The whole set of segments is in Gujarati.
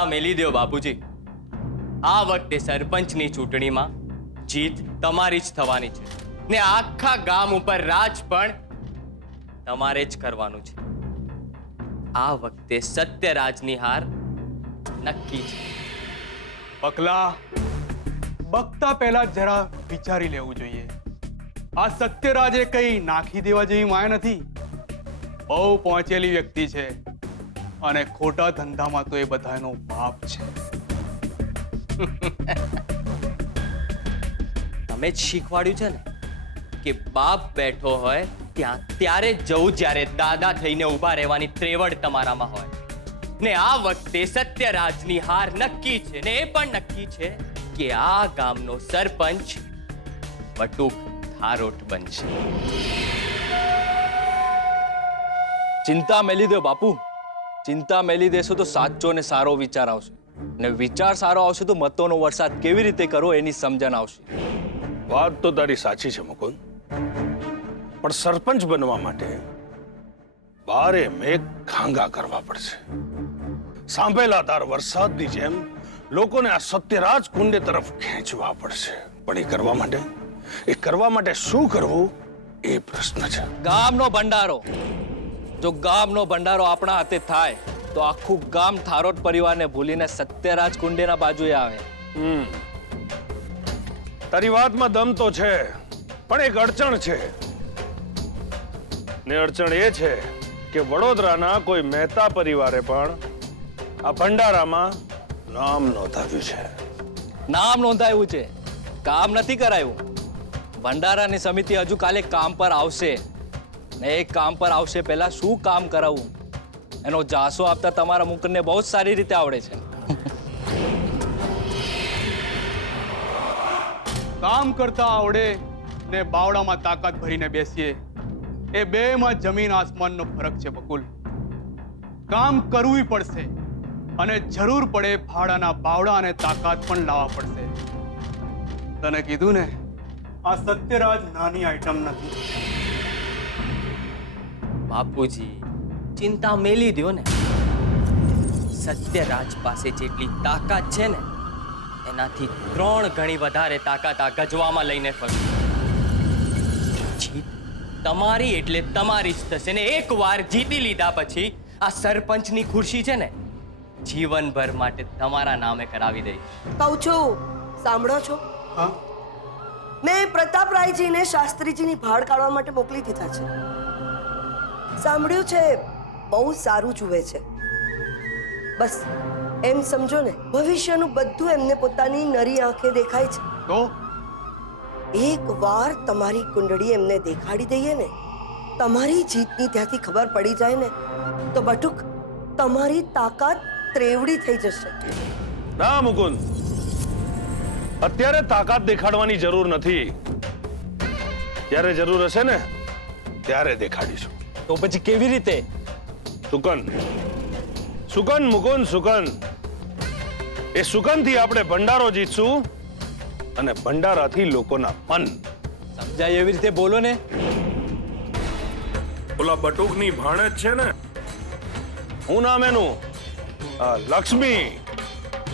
ચિંતા મેલી દો બાપુજી. આ વખતે સરપંચની ચૂંટણીમાં જીત તમારી જ થવાની છે ને આખા ગામ ઉપર રાજ પણ તમારે જ કરવાનું છે. આ વખતે સત્યરાજની હાર નક્કી છે. પકલા, બકતા પહેલા જરા વિચારી લેવું જોઈએ. આ સત્યરાજે કઈ નાખી દેવા જેવી માયા નથી. બહુ પહોંચેલી વ્યક્તિ છે અને ખોટા ધંધામાં તો એ બધાનો બાપ છે. તમે જ શીખવાડ્યું છે ને કે બાપ બેઠો હોય ત્યાં ત્યારે જ જવું જ્યારે દાદા થઈને ઊભા રહેવાની ત્રેવડ તમારામાં હોય. ને આ વખતે સત્યરાજની હાર નક્કી છે ને એ પણ નક્કી છે કે આ ગામનો સરપંચ બટુક થારોટ બનશે. ચિંતા મેલી દો બાપુ. ચિંતા મેલી દેશો તો સાચો ને સારો વિચાર આવશે, ને વિચાર સારો આવશે તો મતોનો વરસાદ કેવી રીતે કરવો એની સમજણ આવશે. વાત તો તારી સાચી છે મુકુંદ, પણ સરપંચ બનવા માટે બારે મેઘ ખાંગા કરવા પડશે. સાંભેલા તાર વરસાદની જેમ લોકોને આ સત્યરાજ કુંડ તરફ ખેંચવા પડશે. પણ એ કરવા માટે શું કરવું એ પ્રશ્ન છે. ગામનો ભંડારો. જો ગામનો ભંડારો આપણા હાથે થાય તો આખું ગામ થારોટ પરિવારને ભૂલીને સત્યરાજ કુંડેના બાજુએ આવે. તારી વાતમાં દમ તો છે, પણ એક અડચણ છે. ને અડચણ એ છે કે વડોદરાના કોઈ મહેતા પરિવારે પણ આ ભંડારામાં નામ નોંધાવ્યું છે. નામ નોંધાયું છે, કામ નથી કરાયું. ભંડારાની સમિતિ હજુ કાલે કામ પર આવશે, ને એ કામ પર આવશે પહેલા શું કામ કરાવવું એનો જાસો આપતા તમારા મુકુંદને બહુ સારી રીતે આવડે છે. કામ કરતા આવડે ને બાવડામાં તાકાત ભરીને બેસીએ, એ બેમાં જમીન આસમાનનો ફરક છે બકુલ. કામ કરવું પડશે અને જરૂર પડે ભાડાના બાવડા અને તાકાત પણ લાવવા પડશે. તને કીધું ને, આ સત્યરાજ નાની આઈટમ નથી. બાપુજી, ચિંતા મેલી દો ને. સત્યરાજ પાસે જેટલી તાકાત છે ને એનાથી 3 ગણી વધારે તાકાત આ ગજવામાં લઈને ફરશે. જીત તમારી એટલે તમારી જ થશે ને એકવાર જીતી લીધા પછી આ સરપંચની ખુરશી છે ને જીવનભર માટે તમારા નામે કરાવી દઈશ. કહું છું, સાંભળો છો? હા, મેં પ્રતાપરાયજીને શાસ્ત્રીજીની ભાડ કાઢવા માટે મોકલી દીધા છે. સાંભળ્યું છે બહુ સારું જુએ છે. બસ એમ સમજો ને, ભવિષ્યનું બધું એમને પોતાની નરી આંખે દેખાય છે. તો એક વાર તમારી કુંડળી એમને દેખાડી દઈએ ને, તમારી જીતની ત્યાંથી ખબર પડી જાય ને, તો બટુક તમારી તાકાત ત્રેવડી થઈ જશે. ના મુકુંદ, અત્યારે તાકાત દેખાડવાની જરૂર નથી. જ્યારે જરૂર હશે ને ત્યારે દેખાડીશું. તો પછી કેવી રીતે? સુકન મુકુંદ, સુકન. એ સુકનથી આપણે ભંડારો જીતશું અને ભંડારાથી લોકોના મન. સમજાય એવી રીતે બોલો ને. ઓલા બટુકની ભાણેજ છે ને, હું નામ એનું લક્ષ્મી.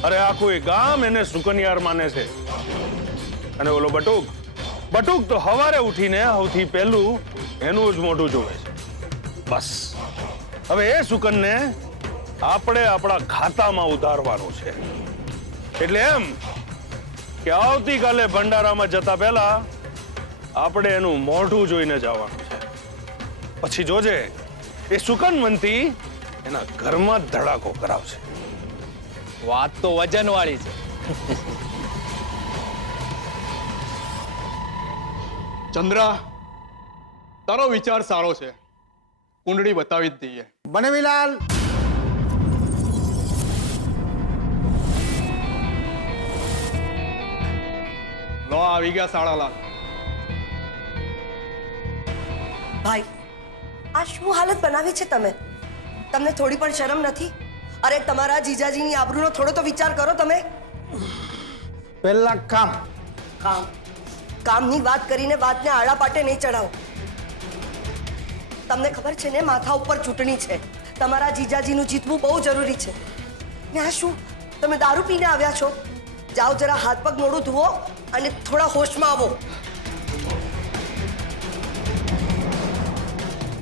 અરે આખું એ ગામ એને સુકન્યાર માને છે. અને ઓલો બટુક તો હવારે ઉઠીને સૌથી પહેલું એનું જ મોઢું જોવે છે. બસ હવે એ સુકનને આપણે આપણા ખાતામાં ઉતારવાનું છે. એટલે એમ કે આવતીકાલે ભંડારામાં જતા પહેલા આપણે એનું મોઢું જોઈને જવાનું છે. પછી જોજે એ સુકનવંતી એના ઘરમાં ધડાકો કરાવશે. વાત તો વજન વાળી છે. ચંદ્રા, તારો વિચાર સારો છે. કુંડળી બતાવી જ દઈએ. બનેવીલાલ, લો આવી ગયા 7.5 લાખ. ભાઈ, આ શું હાલત બનાવી છે તમે? તમને થોડી પણ શરમ નથી? અરે તમારા જીજાજીની આબરૂનો થોડો તો વિચાર કરો તમે. પહેલા કામ. કામની વાત કરીને વાતને આડા પાટે નહીં ચડાવો. તમને ખબર છે ને, માથા ઉપર ચૂંટણી છે. તમારા જીજાજીનું જીતવું બહુ જરૂરી છે. ને આ શું તમે દારૂ પીને આવ્યા છો? જાઓ જરા હાથ પગ મોઢું ધુઓ અને થોડા હોશમાં આવો.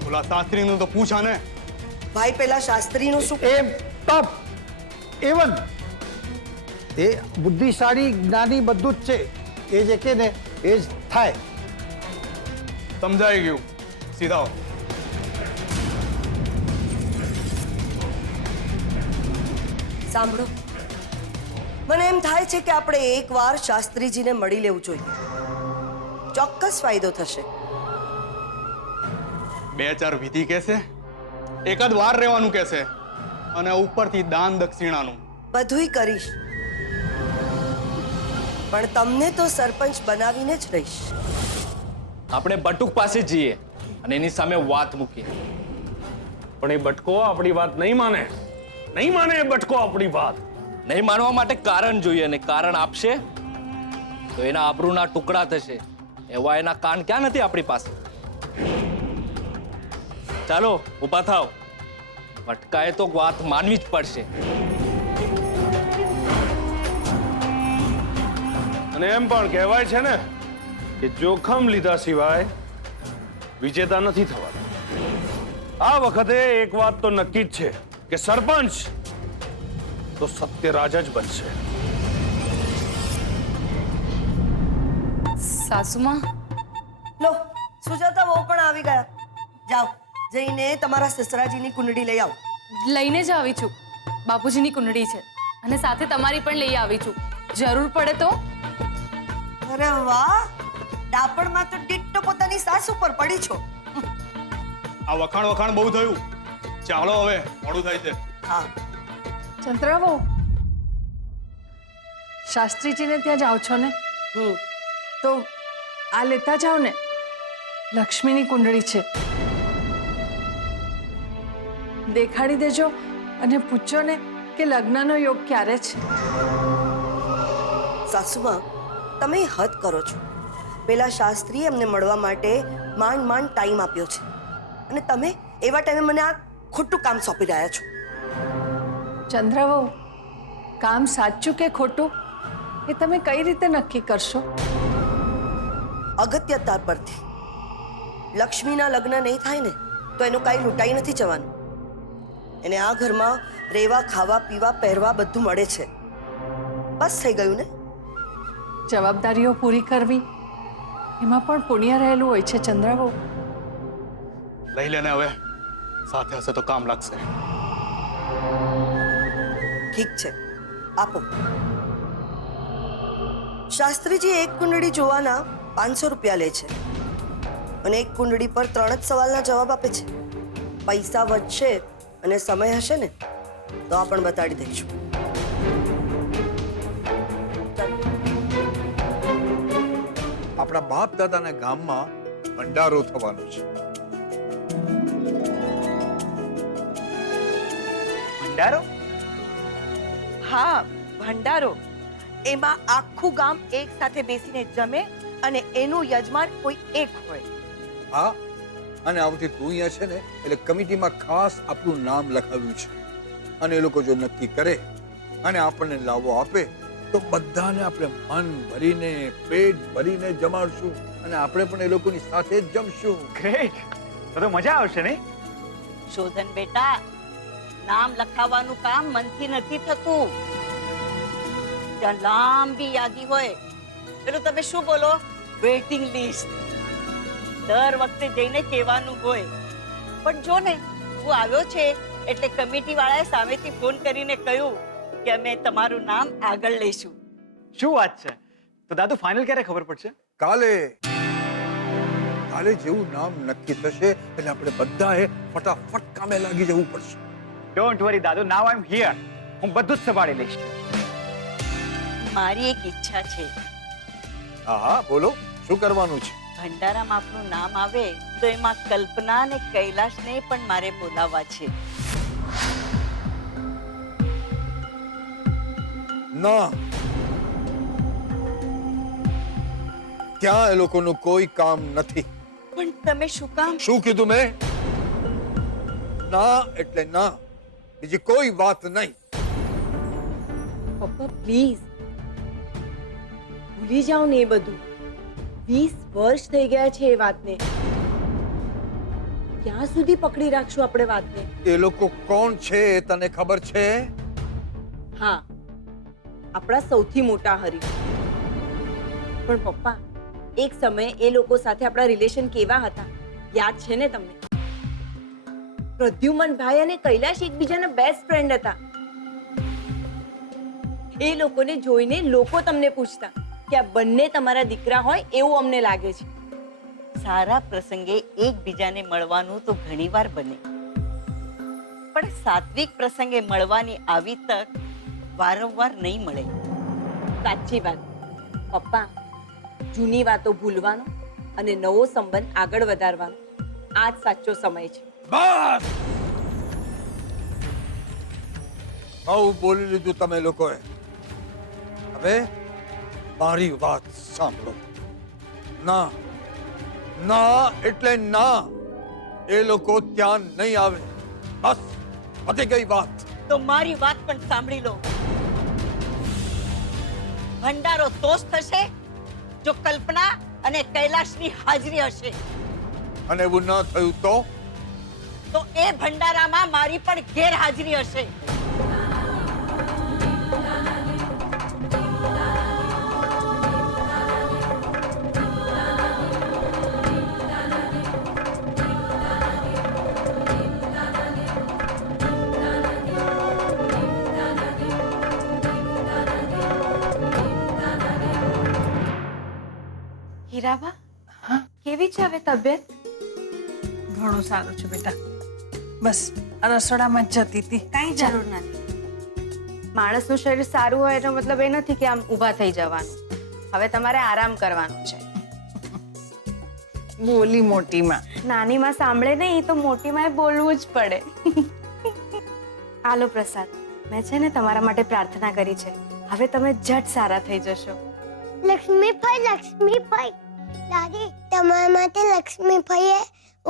ઓલા શાસ્ત્રીનું તો પૂછા ને. ભાઈ પેલા શાસ્ત્રીનું શું? એ ટપ એવન એ બુદ્ધિશાળી જ્ઞાની બધું જ છે. એ જે કે ને એ જ થાય. સમજાઈ ગયું. સીધા આવો. સાંભળો, મને એમ થાય છે કે આપણે એકવાર શાસ્ત્રીજીને મળી લેવું જોઈએ. ચોક્કસ ફાયદો થશે. 2-4 વિધિ કહેશે, એકાદ વાર રહેવાનું કહેશે, અને ઉપરથી દાન દક્ષિણાનું. બધુંય કરીશ, પણ તમને તો સરપંચ બનાવીને જ રહીશ. આપણે બટુક પાસે જઈએ અને એની સામે વાત મૂકીએ. પણ એ બટકો આપણી વાત નહીં માને. નહીં માને એ બટકો આપણી વાત. નહીં માનવા માટે કારણ જોઈએ, અને કારણ આપશે તો એના આબરૂના ટુકડા થશે. એવા એના કાન ક્યાં નથી આપણી પાસે. ચાલો ઊભા થાવ. બટકાએ તો વાત માનવી જ પડશે. અને એમ પણ કહેવાય છે ને કે જોખમ લીધા સિવાય વિજેતા નથી થવાતું. આ વખતે એક વાત તો નક્કી જ છે કે સરપંચ તો સત્યરાજ જ બનશે. સાસુમાં લો, સુજાતા વહુ પણ આવી ગયા. જાઓ, જઈને તમારા સસરાજીની કુંડળી લઈ આવો. લઈને જ આવી છું. બાપુજીની કુંડળી છે અને સાથે તમારી પણ લઈ આવી છું. જરૂર પડે તો. અરે વાહ, ડાપણમાં તો ડિટ્ટો પોતાની સાસ ઉપર પડી છો. આ વખાણ બહુ થયું. ચાલો હવે, મોડું થાય છે. હા, ચંદ્રાવો, શાસ્ત્રીજીને ત્યાં જાઓ છો ને, તો આ લેતા જાઓ ને. લક્ષ્મીની કુંડળી છે. દેખાડી દેજો અને પૂછો ને કે લગ્નનો યોગ ક્યારે છે. સાસુમાં, તમે હદ કરો છો. પેલા શાસ્ત્રીએ એમને મળવા માટે માંડ ટાઈમ આપ્યો છે, અને તમે એવા ટાઈમે મને આ ખોટું કામ સોંપી રહ્યા છો. ચંદ્રાવો, કામ સાચું કે ખોટું એ તમે કઈ રીતે નક્કી કરશો? અગત્યતા પરથી લક્ષ્મીના લગ્ન નહીં થાય ને તો એનું કાંઈ લૂંટાઈ નથી જવાનું. એને આ ઘરમાં રહેવા, ખાવા, પીવા, પહેરવા બધું મળે છે. બસ થઈ ગયું ને. જવાબદારીઓ પૂરી કરવી એમાં પણ પુણ્ય રહેલું હોય છે ચંદ્રાવો. લઈ લેને હવે. સાથે હશે તો કામ લાગશે. ઠીક છે, આપો. શાસ્ત્રીજી એક કુંડળી જોવાના 500 રૂપિયા લે છે, અને એક કુંડળી પર 3 જ સવાલના જવાબ આપે છે. પૈસા વધશે અને સમય હશે ને તો આ પણ બતાડી દઈશું. આપણા બાપ દાદાના ગામમાં ભંડારો થવાનો છે. ભંડારો? હા, ભંડારો. એમાં આખું ગામ એક સાથે બેસીને જમે અને એનું યજમાન કોઈ એક હોય. હા, અને આવતી તું અહીંયા છે ને એટલે કમિટીમાં ખાસ આપણું નામ લખાવ્યું છે. અને એ લોકો જો નક્કી કરે અને આપણને લાવો આપે તો બધાને આપણે મન ભરીને, પેટ ભરીને જમાડશું, અને આપણે પણ એ લોકોની સાથે જ જમશું. ગ્રેટ! તો મજા આવશે નહીં? શોધન બેટા, નામ લખાવવાનું કામ મનથી નથી થતું. ત્યાં લાંબી યાદી હોય. પેલું તમે શું બોલો? Waiting list. દર વખતે જઈને કહેવાનું હોય. પણ જો ને, હું આવ્યો છે એટલે કમિટી વાળાએ સામેથી ફોન કરીને કહ્યું કે અમે તમારું નામ આગળ લઈશું. શું વાત છે? તો દાદુ ફાઇનલ ક્યારે ખબર પડશે? કાલે જેવું નામ નક્કી થશે એટલે આપણે બધાએ ફટાફટ કામે લાગી જવું પડશે. ડોન્ટ વરી દાદુ, નાઉ આઈ એમ હિયર. હું બધું જ સંભાળી લઈશ. મારી એક ઈચ્છા છે. હા હા, બોલો, શું કરવાનું છે? ભંડારામાં આપનું નામ આવે તો એમાં કલ્પના અને કૈલાશને પણ મારે બોલાવવા છે. ના, ત્યાં એ લોકોનું કોઈ કામ નથી. પણ તમે શું કામ? શું કીધું મેં? ના એટલે ના, બીજી કોઈ વાત નહીં. પપ્પા પ્લીઝ ભૂલી જાઓ ને એ બધું. 20 વર્ષ થઈ ગયા છે એ વાતને. ક્યાં સુધી પકડી રાખશું આપણે વાતને? એ લોકો કોણ છે એ તને ખબર છે? હા, આપણા સૌથી મોટા હરીફ. પણ પપ્પા, એક સમયે એ લોકો સાથે આપણા રિલેશન કેવા હતા યાદ છે ને તમને? પ્રદ્યુમનભાઈ અને કૈલાશ એકબીજાના બેસ્ટ ફ્રેન્ડ હતા. એ લોકોને જોઈને લોકો તમને પૂછતા કે આ બંને તમારા દીકરા હોય એવું અમને લાગે છે. સારા પ્રસંગે એકબીજાને મળવાનું તો ઘણીવાર બને, પણ સાત્વિક પ્રસંગે મળવાની આવી તક વારંવાર નહીં મળે. સાચી વાત. પપ્પા, જૂની વાતો ભૂલવાનો અને નવો સંબંધ આગળ વધારવાનો આ જ સાચો સમય છે. બસ, બહુ બોલી લીધું તમે લોકોએ. હવે મારી વાત સાંભળો. ના, ના એટલે ના. એ લોકો ત્યાં નહીં આવે. બસ, પતી ગઈ વાત. તો મારી વાત પણ સાંભળી લો. ભંડારો તો જ થશે જો કલ્પના અને કૈલાશની હાજરી હશે. અને એવું ન થયું તો એ ભંડારામાં મારી પણ ગેરહાજરી હશે. હીરાબા, કેવી છે હવે તબિયત? ઘણું સારું છે બેટા. બસ આ રસોડામાં જ જતી હતી. કઈ જરૂર નથી. માણસનું શરીર સારું હોય એનો મતલબ એ નથી કે આમ ઊભા થઈ જવાનું. હવે તમારે આરામ કરવાનો છે. બોલી મોટીમાં. નાનીમાં સાંભળે નહીં તો મોટીમાં બોલવું જ પડે. આલો પ્રસાદ, મેં છે ને તમારા માટે પ્રાર્થના કરી છે. હવે તમે ઝટ સારા થઈ જશો. લક્ષ્મીભાઈ, દાદી તમારા માટે લક્ષ્મીભાઈએ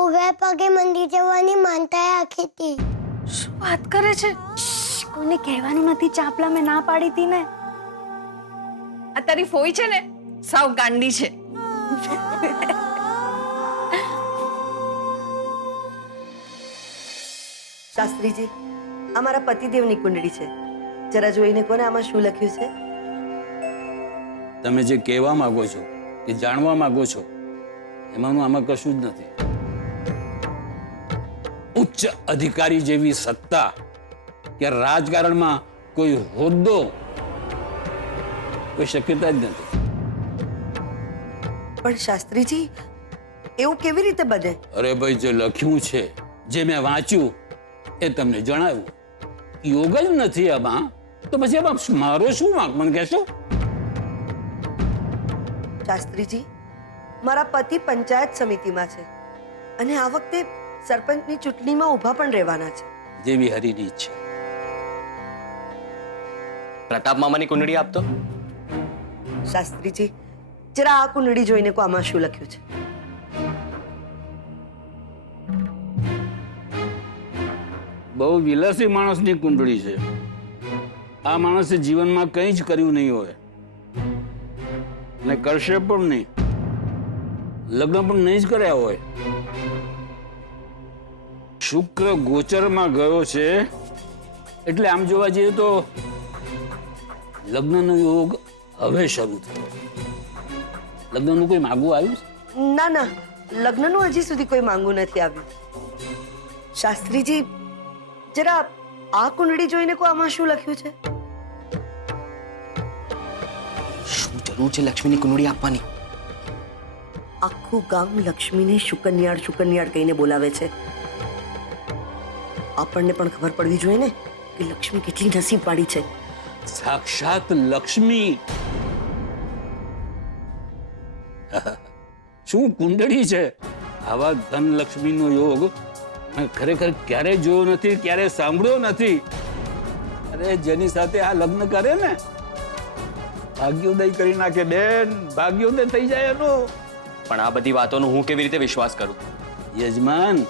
ઉગા પગે મંદિર જવાની માનતા રાખી હતી. શું વાત કરે છે? કોઈને કહેવાનું નથી. ચાપલા મેં ના પાડી હતી ને. આ તારી ફોઈ છે ને સાવ ગાંડી છે. શાસ્ત્રીજી, આ મારા પતિદેવની કુંડળી છે. જરા જોઈને કોને આમાં શું લખ્યું છે? તમે જે કહેવા માંગો છો કે જાણવા માંગો છો એમાંનું આમાં કશું જ નથી. ઉચ્ચ અધિકારી જેવી સત્તા કે રાજકારણમાં કોઈ હોદ્દો કોઈ શક્યતા જ નથી. પણ શાસ્ત્રીજી, એવું કેવી રીતે બને? અરે ભાઈ, જે લખ્યું છે, જે મેં વાંચ્યું એ તમને જણાવ્યું. યોગ જ નથી આમાં તો પછી આમાં મારો શું વાંક મને કહેશો? શાસ્ત્રીજી, મારા પતિ પંચાયત સમિતિમાં છે અને આ વખતે સરપંચની ચૂંટણીમાં ઊભા પણ રહેવાના છે. જેવી હરીની ઈચ્છા. પ્રતાપ મામાની કુંડળી આપતો. શાસ્ત્રીજી, જરા આ કુંડળી જોઈને કો આમાં શું લખ્યું છે? બહુ વિલાસી માણસની કુંડળી છે. આ માણસે જીવનમાં કંઈ જ કર્યું નહીં હોય ને કરશે પણ નહીં. લગ્ન પણ નહીં જ કર્યા હોય. શુક્ર ગોચરમાં ગયો છે એટલે આમ જોવા જઈએ તો લગ્નનો યોગ હવે શરૂ થયો. લગ્નનું કોઈ માગવું આવ્યું છે? ના ના, લગ્નનું હજી સુધી કોઈ માંગવું નથી આવ્યું. શાસ્ત્રીજી, જરા આ કુંડળી જોઈને કો આમાં શું લખ્યું છે? શું જરૂર છે લક્ષ્મીની કુંડળી આપવાની? આખું ગામ લક્ષ્મીને શુકન્યાળ શુકન્યાળ કહીને બોલાવે છે. આપણને પણ ખબર પડવી જોઈએ ને કે લક્ષ્મી કેટલી નસીબવાળી છે. સાક્ષાત લક્ષ્મી. શું કુંડળી છે! આવા ધનલક્ષ્મીનો યોગ મેં ખરેખર ક્યારેય જોયો નથી, ક્યારેય સાંભળ્યો નથી. અરે જેની સાથે આ લગ્ન કરે ને ભાગ્યોદય કરી નાખે બેન, ભાગ્યોદય થઈ જાય એનું. પણ આ બધી વાતોનો હું કેવી રીતે વિશ્વાસ કરું? યજમાન,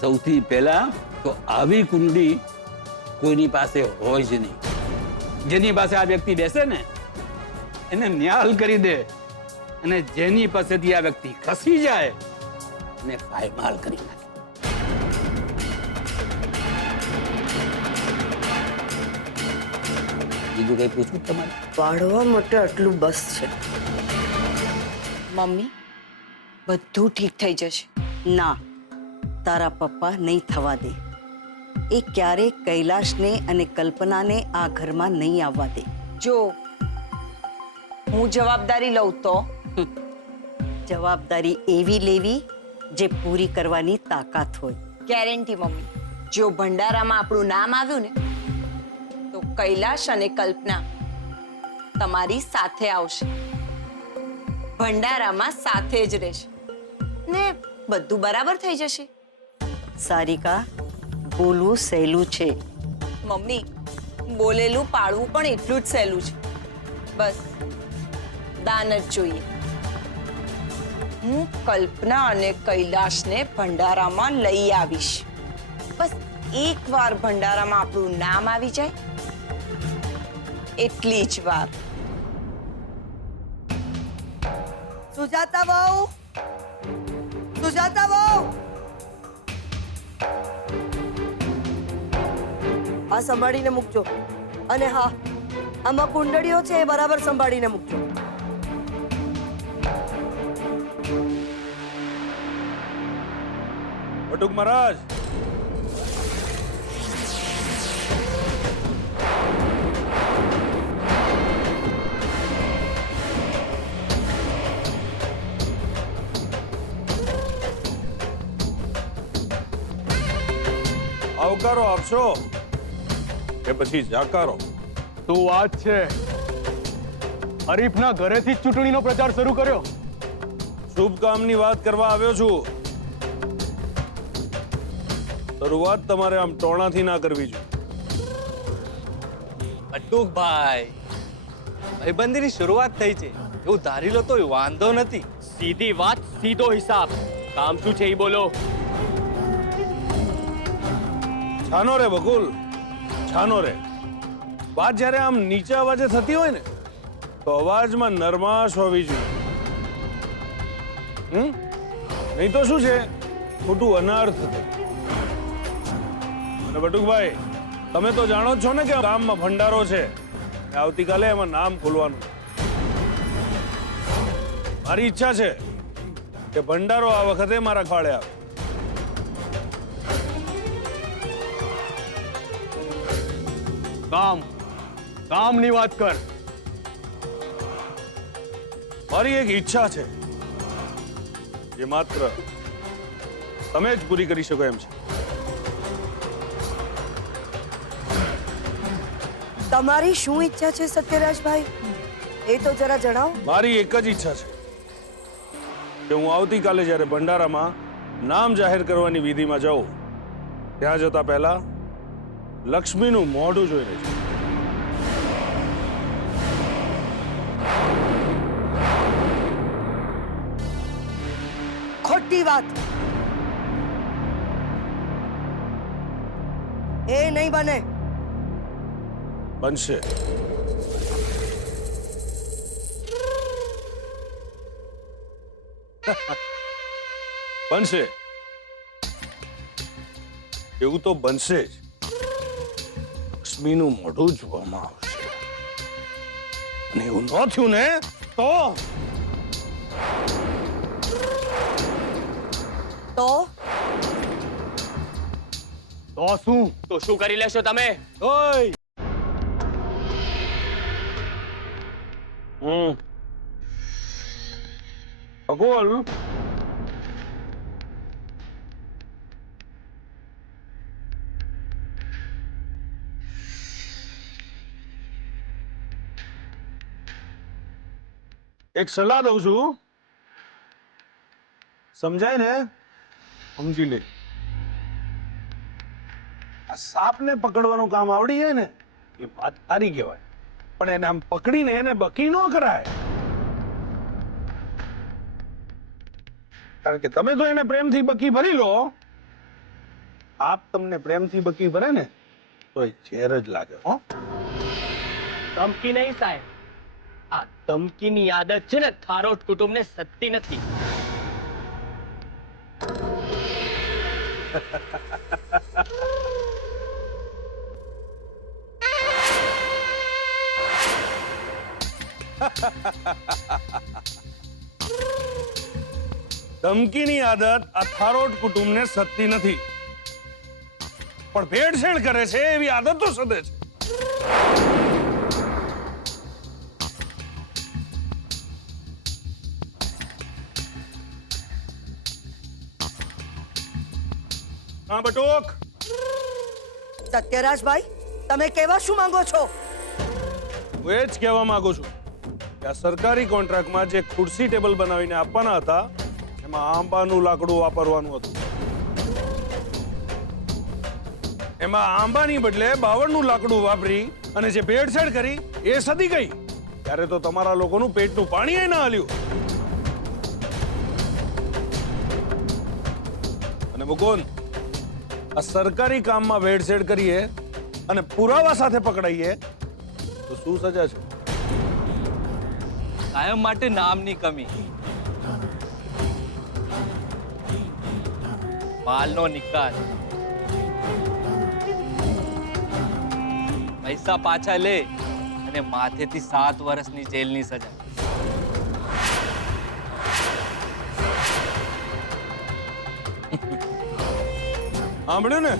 સૌથી પહેલા તો આવી કુંડળી કોઈની પાસે હોય જ નહીં. જેની પાસે આ વ્યક્તિ બેસે ને એને ન્યાલ કરી દે, અને જેની પાસેથી આ વ્યક્તિ ખસી જાય એને પાયમાલ કરી નાખે. બીજું કઈ પૂછવું તમારે? પાડવા માટે આટલું બસ છે. મમ્મી બધું ઠીક થઈ જશે. ના, તારા પપ્પા નહીં થવા દે. એ ક્યારેય કૈલાશને અને કલ્પનાને આ ઘરમાં નહીં આવવા દે. જો હું જવાબદારી લઉં તો જવાબદારી એવી લેવી જે પૂરી કરવાની તાકાત હોય. ગેરંટી મમ્મી, જો ભંડારામાં આપણું નામ આવ્યું ને તો કૈલાશ અને કલ્પના તમારી સાથે આવશે, ભંડારામાં સાથે જ રહેશે ને બધું બરાબર થઈ જશે. સારિકા, બોલવું સહેલું છે. મમ્મી, બોલેલું પાળવું પણ એટલું જ સહેલું છે. બસ દાન જ જોઈએ. હું કલ્પના અને કૈલાશને ભંડારામાં લઈ આવીશ. બસ એકવાર ભંડારામાં આપણું નામ આવી જાય એટલી જ વાર. સુજાતા બહુ, સુજાતા બહુ, આ સંભાળીને મૂકજો. અને હા, આમાં કુંડળીઓ છે એ બરાબર સંભાળીને મૂકજો. બટુક મહારાજ, આવકારો આપશો કે પછી જાકારો? શું વાત છે? હરીફના ઘરેથી જ ચૂંટણીનો પ્રચાર શરૂ કર્યો? શુભ કામની વાત કરવા આવ્યો છું. શરૂઆત તમારે આમ ટોણાથી ના કરવી જોઈએ. બટુકભાઈ, ભાઈબંધીની શરૂઆત થઈ છે એવું ધારી લો તો વાંધો નથી. સીધી વાત, સીધો હિસાબ. કામ શું છે એ બોલો. છાનો રે બકુલ, છાનો રે. વાત જ્યારે આમ નીચા અવાજે થતી હોય ને તો અવાજમાં નરમાશ હોવી જોઈએ. નહીં તો શું છે, ખોટું અનર્થ થાય. અને બટુકભાઈ, તમે તો જાણો જ છો ને કે ગામમાં ભંડારો છે. આવતીકાલે એમાં નામ ખોલવાનું. મારી ઈચ્છા છે કે ભંડારો આ વખતે મારા ખાડે આવે. કામની વાત કર. મારી એક ઈચ્છા છે જે માત્ર તમે જ પૂરી કરી શકો એમ છે. તમારી શું ઈચ્છા છે સત્યરાજભાઈ, એ તો જરા જણાવો. મારી એક જ ઈચ્છા છે કે હું આવતીકાલે જ્યારે ભંડારામાં નામ જાહેર કરવાની વિધિમાં જાઉં ત્યાં જતા પહેલા લક્ષ્મીનું મોઢું જોઈ લેજો. ખોટી વાત. એ નહીં બને. બનશે. બનશે, એવું તો બનશે જ. લક્ષ્મીનું મોઢું જોવામાં આવશે, અને એવું ન થયું ને તો શું? તો શું કરી લેશો તમે? ઓય, અકોલ, એક સલાહ દઉં છું, સમજાય ને? સમજી લે. આ સાપને પકડવાનું કામ આવડી જાય ને એ વાત સારી કહેવાય, પણ એને આમ પકડીને એને બકી ન કરાય. કારણ કે તમે તો એને પ્રેમથી બકી ભરી લો, આપ તમને પ્રેમથી બકી ભરે ને તો એ ઝેર જ લાગે. હો, ધમકી નહીં સાહેબ, આ ધમકીની આદત છે ને થારોટ કુટુંબને સદતી નથી. ધમકીની આદત આ થારોટ કુટુંબને સદતી નથી, પણ ભેળસેળ કરે છે એવી આદત તો સદે છે. હા બટુક, સત્યરાજભાઈ, તમે કેવા શું માંગો છો? હું એ જ કહેવા માંગુ છું કે આ સરકારી કોન્ટ્રાક્ટમાં જે ખુરશી ટેબલ બનાવીને આપવાના હતા એમાં આંબાનું લાકડું વાપરવાનું હતું. એમાં આંબાની બદલે બાવળનું લાકડું વાપરી અને જે ભેળસેળ કરી એ સદી ગઈ. ત્યારે તો તમારા લોકોનું પેટનું પાણી ના હલ્યું. અને મુકુંદ, આ સરકારી કામમાં ભેળસેળ કરીએ અને પુરાવા સાથે પકડાઈએ તો શું સજા છે? કાયમ માટે નામની કમી, માલનો નિકાલ, પૈસા પાછા લે અને માથેથી 7 વર્ષની જેલની સજા. સાંભળ્યું ને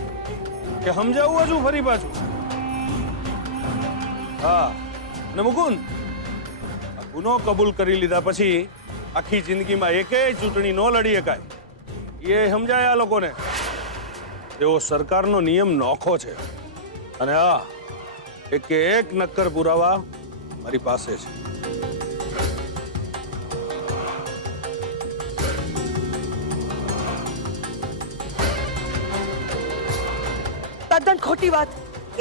કે સમજાવું હજુ ફરી પાછું? હા, અને મુકુંદ, આ ગુનો કબૂલ કરી લીધા પછી આખી જિંદગીમાં એકેય ચૂંટણી ન લડી શકાય એ સમજાય આ લોકોને. એવો સરકારનો નિયમ નોખો છે. અને હા, એક નક્કર પુરાવા મારી પાસે છે. તદ્દન ખોટી વાત,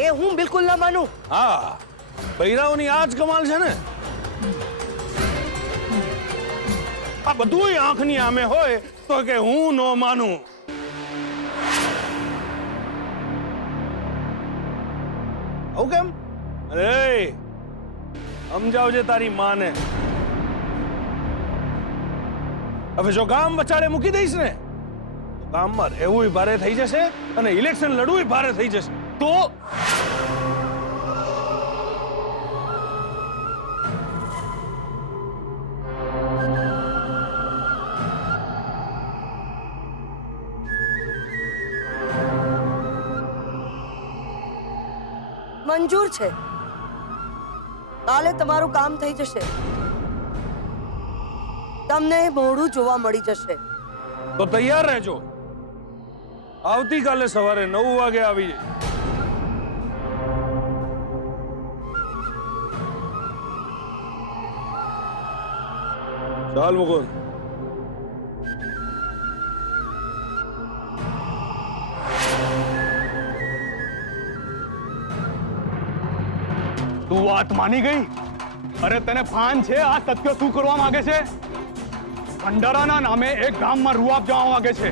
એ હું બિલકુલ ના માનું. હા, બૈરાઓની આ જ કમાલ છે ને. આ બધું આંખની આમે હોય તો કે હું ન માનું. આવું કેમ? અરે સમજાવજે તારી માને. હવે જો ગામ બચાડે મૂકી દઈશ ને તો ગામમાં રહેવું ભારે થઈ જશે અને ઇલેક્શન લડવું ભારે થઈ જશે. તો મંજૂર છે, કાલે તમારું કામ થઈ જશે. તમને મોઢું જોવા મળી જશે. તો તૈયાર રહેજો. આવતીકાલે સવારે 9 વાગે આવી જાય. ચાલ મુકુંદ. તું વાત માની ગઈ? અરે તને ભાન છે આ સત્ય શું કરવા માંગે છે? ભંડારાના નામે એક ગામમાં રૂઆબ જવા માંગે છે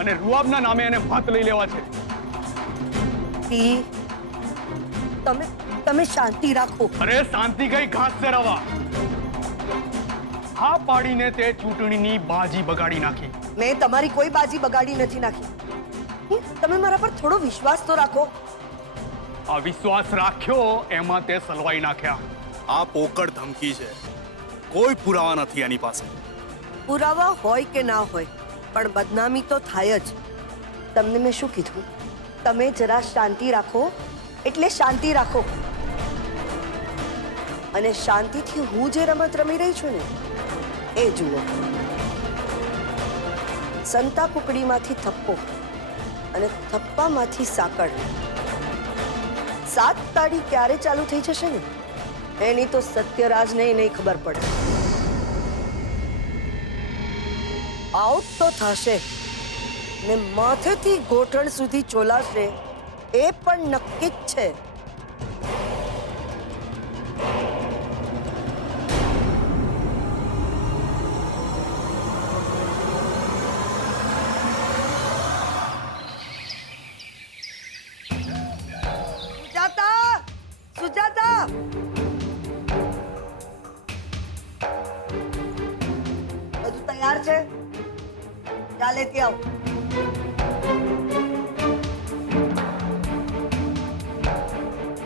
અને રૂઆબના નામે એને ભાત લઈ લેવા છે. તમે શાંતિ રાખો. અરે શાંતિ ગઈ ઘાસ ચરાવા. હા પાડીને તે ચૂંટણીની બાજી બગાડી નાખી. મેં તમારી કોઈ બાજી બગાડી નથી નાખી. તમે મારા પર થોડો વિશ્વાસ તો રાખો. આ વિશ્વાસ રાખ્યો એમાં તે સલવાઈ નાખ્યા. આ પોકળ ધમકી છે, કોઈ પુરાવા નથી એની પાસે. પુરાવા હોય કે ના હોય પણ બદનામી તો થાય જ. તમને મેં શું કીધું? તમે જરા શાંતિ રાખો એટલે શાંતિ રાખો. અને શાંતિથી હું જે રમત રમી રહી છું ને એ જુઓ. સંતા કુકડીમાંથી થપ્પો અને થપ્પામાંથી સાકળ. 7 તાળી ક્યારે ચાલુ થઈ જશે ને એની તો સત્યરાજને નહીં ખબર પડે. આઉટ તો થશે ને માથેથી ગોઠણ સુધી ચોલાશે એ પણ નક્કી જ છે. સુજાતા, સુજાતા, જા લેતી આવ.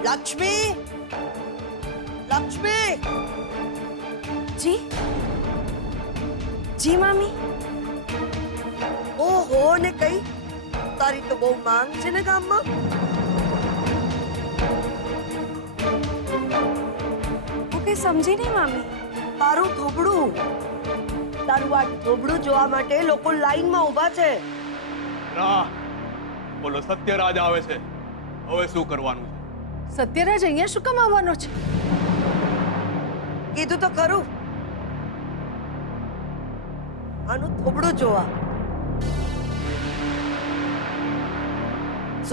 લક્ષ્મી, લક્ષ્મી. જી જી મામી. ઓહો ને કઈ તારી તો બહુ માંગ છે ને ગામમાં. હું કઈ સમજી નહીં મામી. તારું થોબડું, તારું આ થોબડું જોવા માટે લોકો લાઈનમાં ઊભા છે. ના, બોલો સત્યરાજ આવે છે, હવે શું કરવાનું છે? સત્યરાજ અહીંયા શું કામ આવવાનો છે? કીધું તો ખરું, આનું થોબડું જોવા.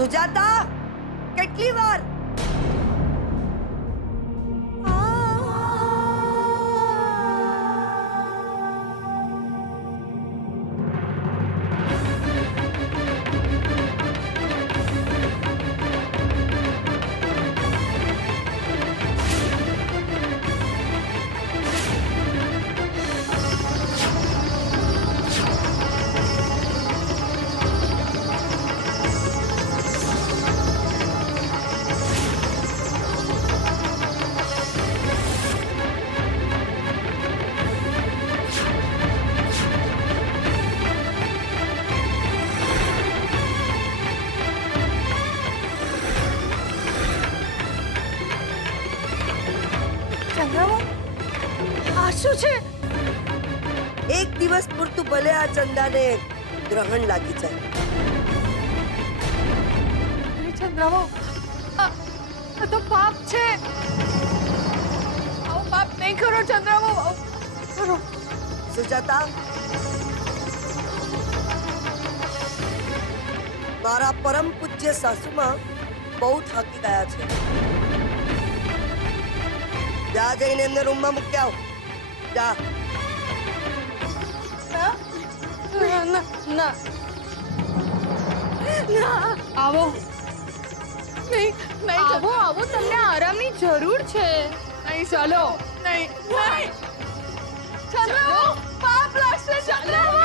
સુજાતા, કેટલી વાર? આ શું છે? એક દિવસ પૂરતું ભલે આ ચંદાને ગ્રહણ લાગી જાય. ચંદ્રાવો, આ તો પાપ છે. આવું પાપ નહીં કરો ચંદ્રાવો, કરો. સુજાતા, મારા પરમ પૂજ્ય સાસુમાં બહુ થાકી ગયા છે. જા જઈને એમને રૂમમાં મૂકી આવ. જા. ના ના ના, આવો નહીં નહીં, આવો આવો, તમને આરામની જરૂર છે. નહીં ચાલો, નહીં નહીં. ચંદ્રાવો, પાપ લાગશે ચંદ્રાવો.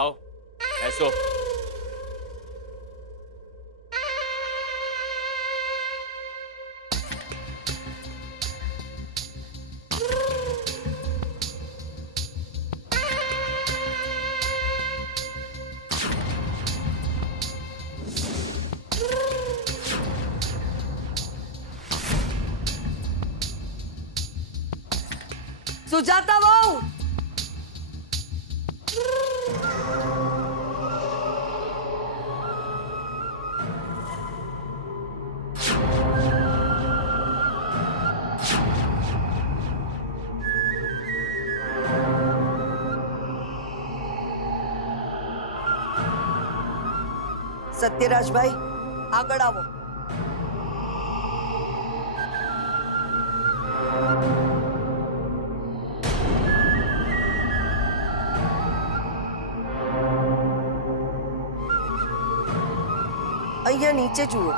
આવો, બેસો. સુજાતા વહુ, સત્યરાજભાઈ આગળ આવો. અહીંયા નીચે જુઓ.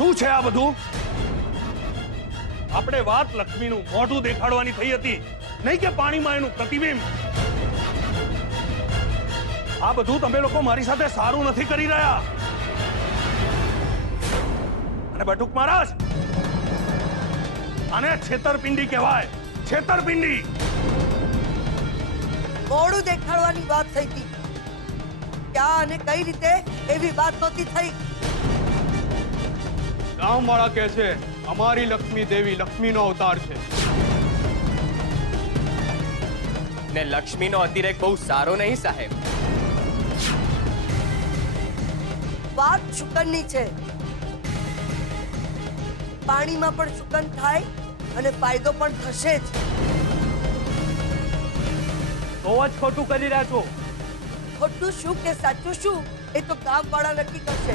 શું છે આ બધું? આપણે વાત લક્ષ્મીનું મોઢું દેખાડવાની થઈ હતી, નહીં કે પાણીમાં એનું પ્રતિબિંબ. આ બધું તમે લોકો મારી સાથે સારું નથી કરી રહ્યા. અને બટુક મહારાજ, આને છેતરપિંડી કહેવાય, છેતરપિંડી. મોડું દેખાડવાની વાત થઈ હતી, ક્યાં અને કઈ રીતે એવી વાત નહોતી થઈ. ગામવાળા કહે છે અમારી લક્ષ્મી દેવી લક્ષ્મીનો અવતાર છે. ને લક્ષ્મીનો અતિરેક બહુ સારો નહીં સાહેબ. વાત શુકનની છે. પાણીમાં પણ શુકન થાય અને ફાયદો પણ થશે જ. બહુ જ ખોટું કરી રહ્યા છો. ખોટું શું કે સાચું શું એ તો ગામવાળા નક્કી કરશે.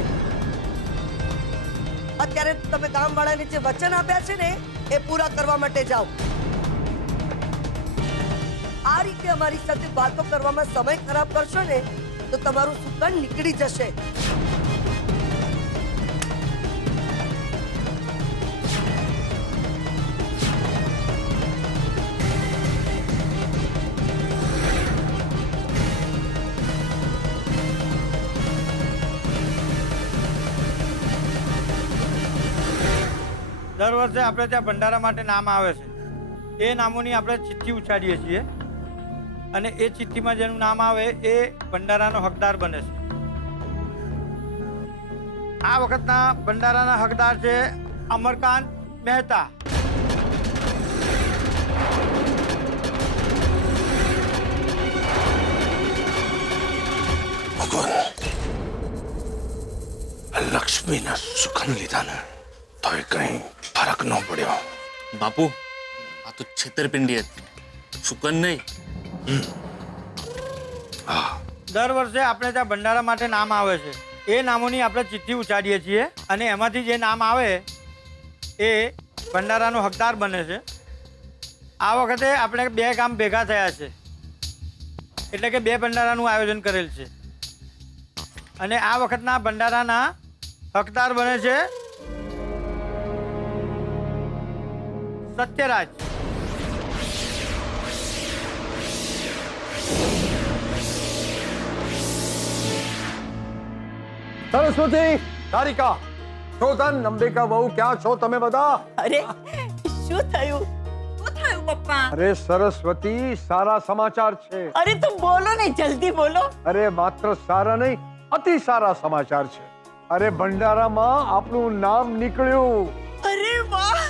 અત્યારે તમે ગામવાળાને જે વચન આપ્યા છે ને એ પૂરા કરવા માટે જાઓ. આ રીતે અમારી સાથે વાતો કરવામાં સમય ખરાબ કરશો ને તો તમારું સુકન નીકળી જશે. દર વર્ષે આપણે ત્યાં ભંડારા માટે નામ આવે છે. એ નામોની આપણે ચિઠ્ઠી ઉછાળીએ છીએ અને એ ચિઠ્ઠીમાં જેનું નામ આવે એ ભંડારાનો હકદાર બને છે. આ વખતના ભંડારાના હકદાર છે અમરકાંત મહેતા. લક્ષ્મીના સુખન લીધા ને તો કઈ ફરક ન પડ્યો. બાપુ, આ તો છેતરપિંડી હતી, શુકન નહીં. દર વર્ષે આપણે ત્યાં ભંડારા માટે નામ આવે છે. એ નામોની આપણે ચિઠ્ઠી ઉછાળીએ છીએ અને એમાંથી જે નામ આવે એ ભંડારાનો હકદાર બને છે. આ વખતે આપણે 2 ગામ ભેગા થયા છે એટલે કે 2 ભંડારાનું આયોજન કરેલ છે અને આ વખતના ભંડારાના હકદાર બને છે સત્યરાજ. સરસ્વતી, તારિકા, શોધન, અંબિકા બહુ, ક્યાં છો તમે બધા? અરે શું થયું? શું થયું પપ્પા? અરે સરસ્વતી, સારા સમાચાર છે. અરે તું બોલો ને, જલ્દી બોલો. અરે માત્ર સારા નહીં, અતિ સારા સમાચાર છે. અરે ભંડારામાં આપણું નામ નીકળ્યું. અરે વાહ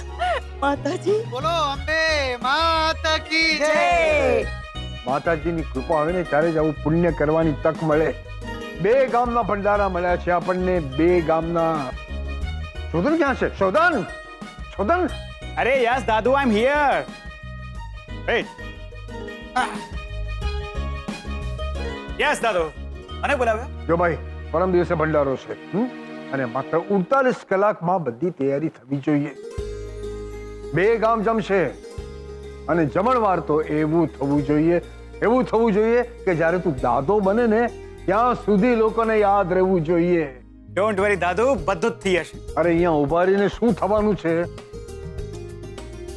માતાજી. બોલો અંબે માતા કી જય. માતાજીની કૃપા આવે ને ત્યારે જ આવું પુણ્ય કરવાની તક મળે. 2 ગામના ભંડારા મળ્યા છે આપણને. 2 ગામના. શોધન ક્યાં છે? શોધન, શોધન. અરે યસ દાદુ, I am here. Wait. Yes દાદુ, મને બોલાવ્યા. જો ભાઈ, પરમ દિવસે ભંડારો છે અને માત્ર 48 કલાકમાં બધી તૈયારી થવી જોઈએ. 2 ગામ જમશે અને જમણવાર તો એવું થવું જોઈએ કે જ્યારે તું દાદો બને ને ત્યાં સુધી લોકોને યાદ રહેવું જોઈએ. ડોન્ટ વરી દાદુ, બધું જ થઈ હશે. અરે અહીંયા ઉભા રહીને શું થવાનું છે?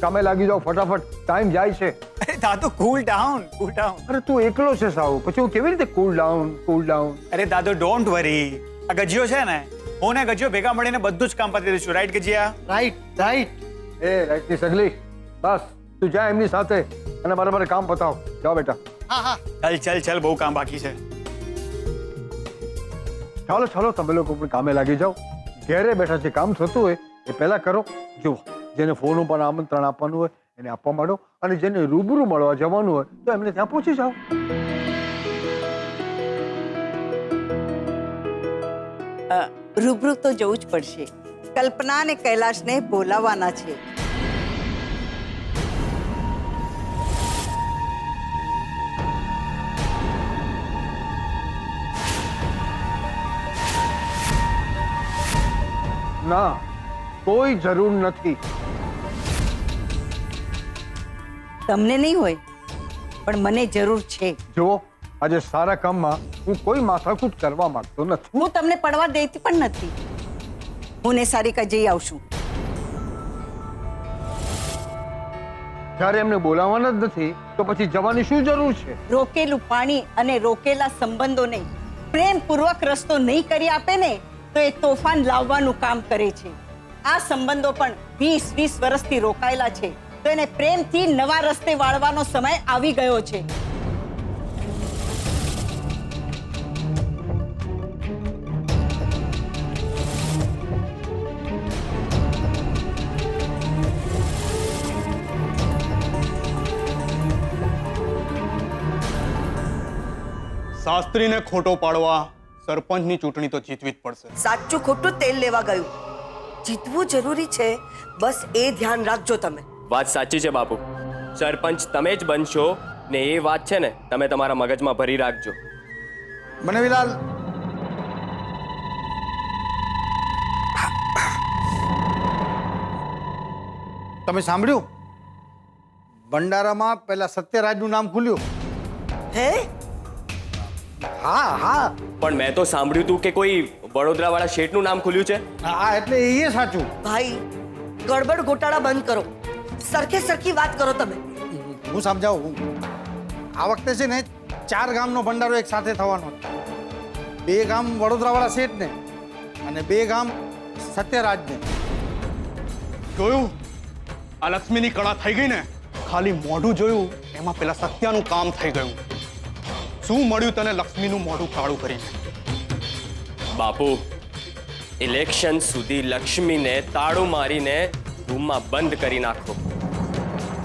કામે લાગી જાઓ ફટાફટ, ટાઈમ જાય છે. અરે દાદુ, કૂલ ડાઉન, કૂલ ડાઉન. અરે તું એકલો છે સાવ, પછી હું કેવી રીતે કૂલ ડાઉન? અરે દાદુ ડોન્ટ વરી. આ ગજિયો છે ને, હું ને ગજિયો ભેગા મળીને બધું જ કામ પતી દઈશું. રાઈટ ગજિયા? રાઈટ. એ રાઈટની સગલી, બસ તું જા એમની સાથે અને બરાબર કામ પતાવ. જાઓ બેટા. હા. ચલ બહુ કામ બાકી છે. ચાલો તમે લોકો પણ કામે લાગી જાઓ. ઘેરે બેઠા જે કામ થતું હોય એ પહેલા કરો. જુઓ, જેને ફોન ઉપર આમંત્રણ આપવાનું હોય એને આપવા માંડો અને જેને રૂબરૂ મળવા જવાનું હોય તો એમને ત્યાં પહોંચી જાઓ. રૂબરૂ તો જવું જ પડશે. કલ્પના અને કૈલાશને બોલાવવાના છે. ના, કોઈ જરૂર નથી. તમને નહીં હોય પણ મને જરૂર છે. જુઓ, આજે સારા કામમાં હું કોઈ માથાકૂટ કરવા માંગતો નથી. હું તમને પડવા દેતી પણ નથી. હું ને સારિકા જઈ આવશું. જ્યારે એમને બોલાવવાના જ નથી તો પછી જવાની શું જરૂર છે? રોકેલું પાણી અને રોકેલા સંબંધોને પ્રેમપૂર્વક રસ્તો નહીં કરી આપે ને તો એ તોફાન લાવવાનું કામ કરે છે. આ સંબંધો પણ 20-20 વર્ષથી રોકાયેલા છે, તો એને પ્રેમથી નવા રસ્તે વાળવાનો સમય આવી ગયો છે. શાસ્ત્રીને ખોટો પાડવા સરપંચની ચૂંટણી તો જીતવી જ પડશે. સાચું ખોટું તેલ લેવા ગયું. જીતવું જરૂરી છે, બસ એ ધ્યાન રાખજો તમે. વાત સાચી છે બાપુ. સરપંચ તમે જ બનશો ને એ વાત છે ને તમે તમારા મગજમાં ભરી રાખજો. બનેવીલાલ, તમે સાંભળ્યું? ભંડારામાં પેલા સત્યરાજનું નામ ખુલ્યું. હે? હા હા, પણ મેં તો સાંભળ્યું હતું કે કોઈ વડોદરા વાળા શેઠનું નામ ખુલ્યું છે. હા એટલે એ સાચું. ભાઈ, ગડબડ ગોટાળા બંધ કરો. સરખે સરખી વાત કરો તમે. હું સમજાવું. આ વખતે છે ને 4 ગામનો ભંડારો એક સાથે થવાનો છે. 2 ગામ વડોદરા વાળા શેઠને અને 2 ગામ સત્યરાજને. જોયું? આ લક્ષ્મીની કળા થઈ ગઈ ને. ખાલી મોઢું જોયું એમાં પેલા સત્યાનું કામ થઈ ગયું. શું મળ્યું તને લક્ષ્મીનું મોઢું કાળું કરીને? બાપુ, ઇલેક્શન સુધી લક્ષ્મીને તાળું મારીને રૂમમાં બંધ કરી નાખો.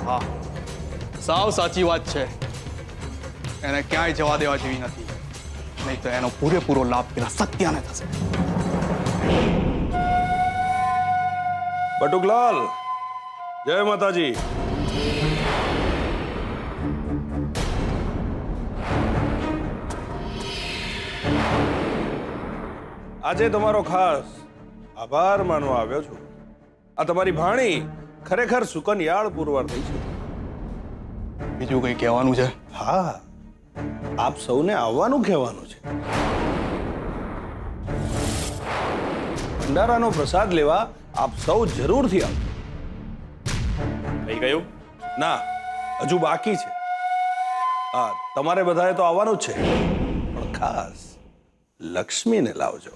હા, સાવ સાચી વાત છે. એને ક્યાંય જવા દેવા જેવી નથી, નહીં તો એનો પૂરેપૂરો લાભ પેલા સત્યાને થશે. બટુકલાલ, જય માતાજી. આજે તમારો ખાસ આભાર માનવા આવ્યો છું. આ તમારી ભાણી ખરેખર સુકન્યાળ પુરવાર થઈ છે. બીજું કંઈ કહેવાનું છે? હા, આપ સૌને આવવાનું કહેવાનું છે. ભંડારાનો પ્રસાદ લેવા આપ સૌ જરૂરથી આવો. થઈ ગયું? ના, હજુ બાકી છે. હા, તમારે બધાએ તો આવવાનું જ છે, પણ ખાસ લક્ષ્મીને લાવજો.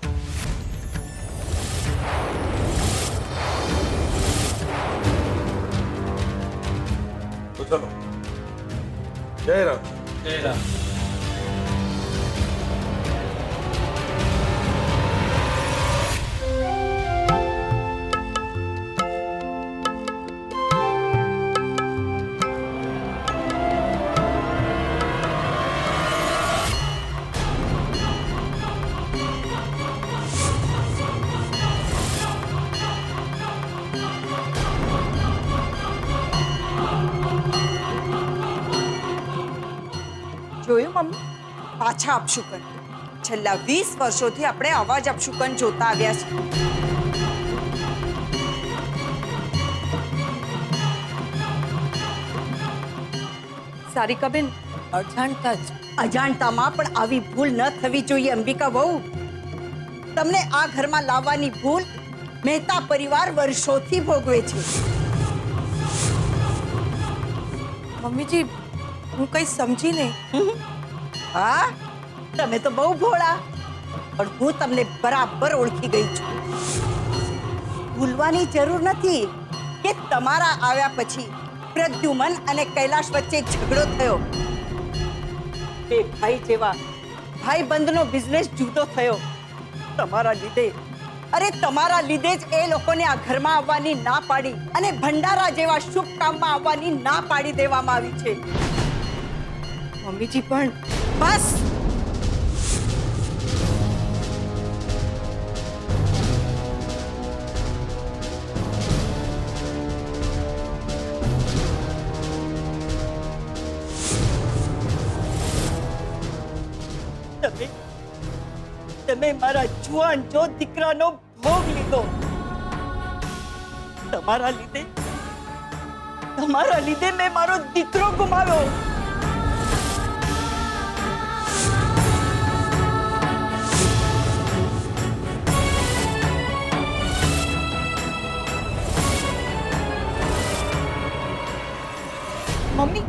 તો ચલો. જય રામ. જય રામ. જોયું મમ્મી? પાછા અપશુકન. છેલ્લા 20 વર્ષોથી આપણે આવા જ અપશુકન જોતા આવ્યા છીએ. સારિકાબેન, અજાણતામાં પણ આવી ભૂલ ન થવી જોઈએ અંબિકા વહુ. તમને આ ઘરમાં લાવવાની ભૂલ મહેતા પરિવાર વર્ષોથી ભોગવે છે. મમ્મીજી, હું કઈ સમજી નહીં. હા, તમે તો બહુ ભોળા, પણ હું તમને બરાબર ઓળખી ગઈ છું. ભૂલવાની જરૂર નથી કે તમારા આવ્યા પછી પ્રદ્યુમન અને કૈલાશ વચ્ચે ઝઘડો થયો. બે ભાઈ જેવા ભાઈબંધનો બિઝનેસ જુદો થયો તમારા લીધે. અરે તમારા લીધે જ એ લોકોને આ ઘરમાં આવવાની ના પાડી અને ભંડારા જેવા શુભ કામમાં આવવાની ના પાડી દેવામાં આવી છે. મમ્મીજી પણ બસ. તમે મારા જુવાન જો દીકરાનો ભોગ લીધો. તમારા લીધે મેં મારો દીકરો ગુમાવ્યો. મમ્મી,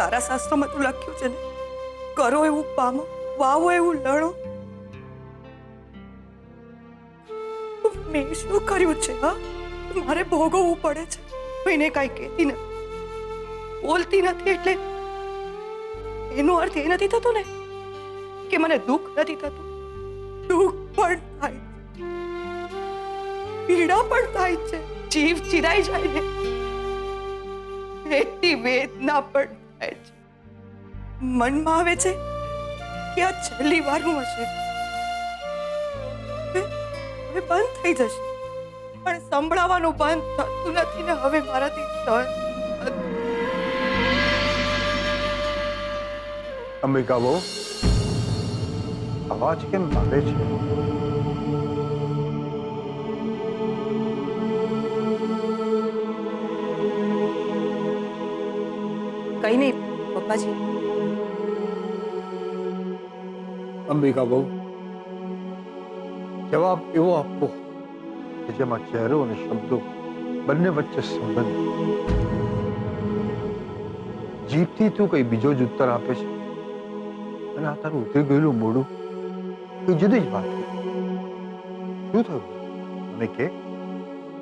તારા શાસ્ત્રોમાં તો લખ્યું છે ને, કરો એવું પામો, વાવો એવું લણો. મેં શું કર્યું છે? હા, મારે ભોગવવું પડે છે. કોઈને કાંઈ કહેતી નથી, બોલતી નથી, એટલે એનો અર્થ એ નથી થતો ને કે મને દુઃખ નથી થતું. દુઃખ પણ થાય, પીડા પણ થાય છે, જીવ ચિરાઈ જાય ને, એટલી વેદના પણ થાય છે. મનમાં આવે છે કે આ છેલ્લી વાર હું હશે, હવે બંધ થઈ જશે, પણ સંભળાવાનું બંધ થતું નથી ને. હવે મારાથી સહન અંબિકા બહુ અવાજ કેમ આવે છે? કઈ નહીં પપ્પાજી. અંબિકા બહુ જવાબ એવો આપો કે જેમાં ચહેરો અને શબ્દો બંને વચ્ચે સંબંધ. જીભથી તું કઈ બીજો જ ઉત્તર આપે છે અને આ તારું ઉતરી ગયેલું મોઢું કઈ જુદી જ વાત છે. શું થયું મને કે?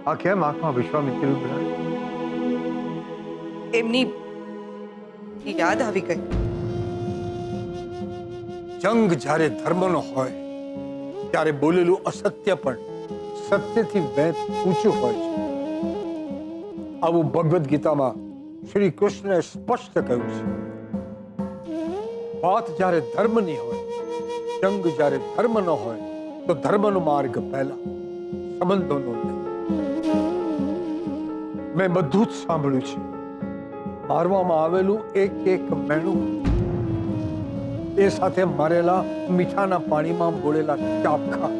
આ કેમ આંખમાં વિશ્વામિત્રી ઉભરાય? એમની યાદ આવી ગઈ. જંગ જ્યારે ધર્મનો હોય ત્યારે બોલેલું અસત્ય પણ સત્યથી વેત ઊંચું હોય છે. આવું ભગવદ્ ગીતામાં શ્રી કૃષ્ણએ સ્પષ્ટ કહ્યું છે. વાત જ્યારે ધર્મની હોય, જંગ જ્યારે ધર્મનો હોય, તો ધર્મનો માર્ગ પહેલા, સંબંધોનો નહીં. મેં બધું જ સાંભળ્યું છે. મારવામાં આવેલું એક એક મેણું, એ સાથે મારેલા મીઠાના પાણીમાં બોલેલા ચાપખા.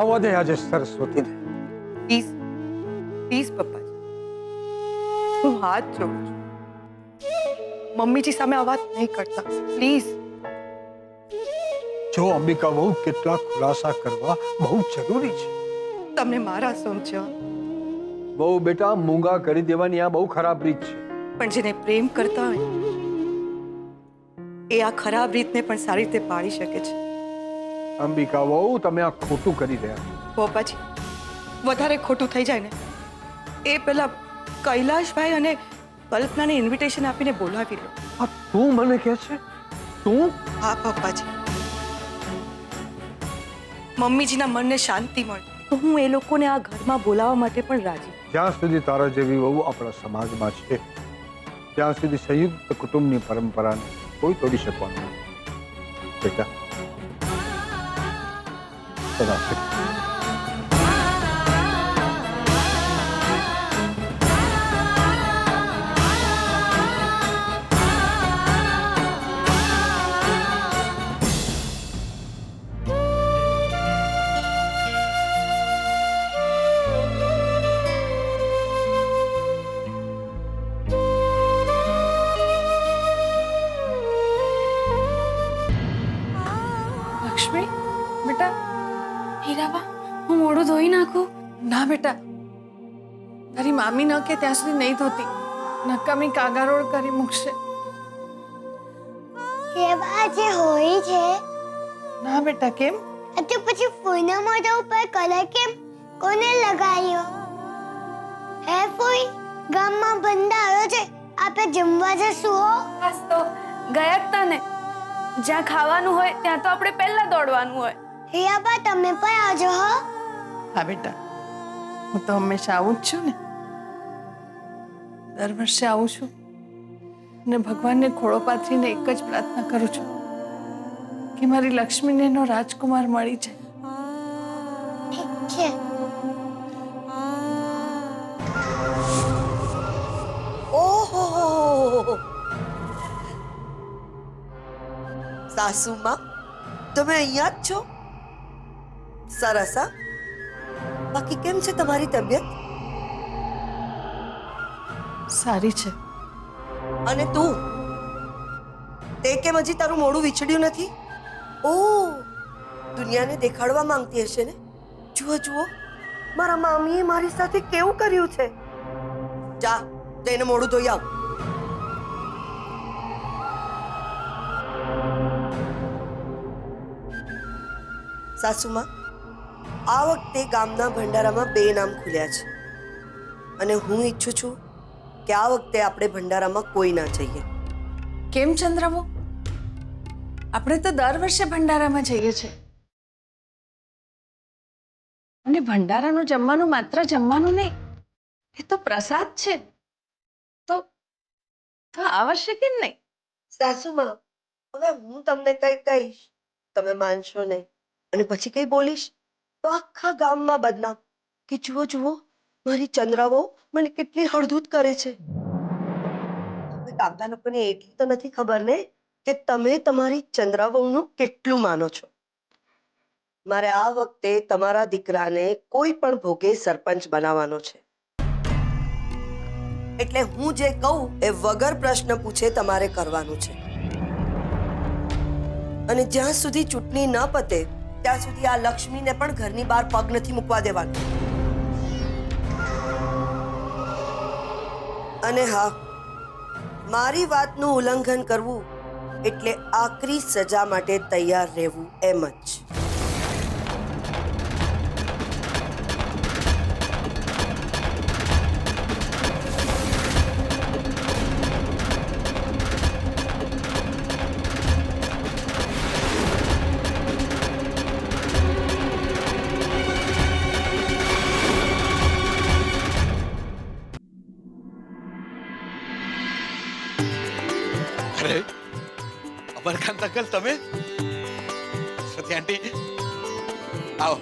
આવા દે આજે સરસ્વતીને. પ્લીઝ પ્લીઝ પપ્પાજી, હું હાથ જોડું છું. મમ્મીજી સામે આ વાત નહીં કરતા પ્લીઝ. જો અંબિકા બહુ કેટલાક ખુલાસા કરવા બહુ જરૂરી છે. તમને મારા સમજો. બહુ બેટા, મૂંગા કરી દેવાની આ બહુ ખરાબ રીત છે. પણ જેને પ્રેમ કરતા હોય એ આ ખરાબ રીતને પણ સારી રીતે પાળી શકે છે. અંબિકા બહુ તમે આ ખોટું કરી રહ્યા છો. પપ્પાજી, વધારે ખોટું થઈ જાય ને એ પેલા કૈલાશભાઈ અને કલ્પનાને ઇન્વિટેશન આપીને બોલાવી લો. આ તું મને કહે છે? તું? હા પપ્પાજી, મમ્મીજીના મનને શાંતિ મળે તો હું એ લોકોને આ ઘરમાં બોલાવવા માટે પણ રાજી. જ્યાં સુધી તારા જેવી વહુ આપણા સમાજમાં છે ત્યાં સુધી સંયુક્ત કુટુંબની પરંપરાને કોઈ તોડી શકવાનું નથી. બેટા સદાશક્તિ. લક્ષ્મી બેટા, હીરાબા હું મોઢું ધોઈ નાખું? ના બેટા, તારી મામી ન કે ત્યાં સુધી નહીં ધોતી, નકામી કાગારોળ કરી મૂકશે. કેવા જે હોય છે? ના બેટા, કેમ? તો પછી ફૂઈના મોઢા ઉપર કલર કેમ કોને લગાવ્યો? હે ફૂઈ, ગામમાં ભંડારો છે, આપણે જમવા જશું હો. બસ તો ગયા જ તને. જ્યાં ખાવાનું હોય ત્યાં તો આપણે પહેલા દોડવાનું હોય. હિયાબા તમે પણ આવજો હો. હા બેટા, હું તો હંમેશા આવું જ છું ને. દર વર્ષે આવું છું અને ભગવાનને ખોળો પાથરીને એક જ પ્રાર્થના કરું છું કે મારી લક્ષ્મીને એનો રાજકુમાર મળી જાય. ઠીક છે. ઓહો, સાસુમાં તમે અહીંયા જ છો? સરસ. હા, બાકી કેમ છે તમારી તબિયત? સારી છે. અને તું, તે કેમ હજી તારું મોઢું વિછડ્યું નથી? ઓહ, દુનિયાને દેખાડવા માંગતી હશે ને. જુઓ જુઓ, મારા મામીએ મારી સાથે કેવું કર્યું છે. જા, જઈને મોઢું ધોઈ આવ. સાસુમાં, આ વખતે ગામના ભંડારામાં 2 નામ ખુલ્યા છે અને હું ઈચ્છું છું કે આ વખતે આપણે ભંડારામાં કોઈ ના જઈએ. કેમ ચંદ્રાબો? આપણે તો દર વર્ષે ભંડારામાં જઈએ છીએ. અને ભંડારાનું જમવાનું માત્ર જમવાનું નહીં, એ તો પ્રસાદ છે. તો આ વર્ષે કેમ નહીં? સાસુમાં, હવે હું તમને કઈ કહીશ, તમે માનશો નહીં અને પછી કઈ બોલીશ તો આખા ગામમાં બદનામ કે જુઓ જુઓ મારી ચંદ્રાવો મને કેટલી હળધૂત કરે છે. હવે ગામના લોકોને એટલી તો નથી ખબર ને કે તમે તમારી ચંદ્રાવોનું કેટલું માનો છો. મારે આ વખતે તમારા દીકરાને કોઈ પણ ભોગે સરપંચ બનાવવાનો છે. એટલે હું જે કહું એ વગર પ્રશ્ન પૂછે તમારે કરવાનું છે. અને જ્યાં સુધી ચૂંટણી ન પતે ત્યાં સુધી આ લક્ષ્મીને પણ ઘરની બહાર પગ નથી મૂકવા દેવાનું. અને હા, મારી વાતનું ઉલ્લંઘન કરવું એટલે આકરી સજા માટે તૈયાર રહેવું એમ જ. અરે અમરકાંત અંકલ, તમે? સતી આંટી, આવો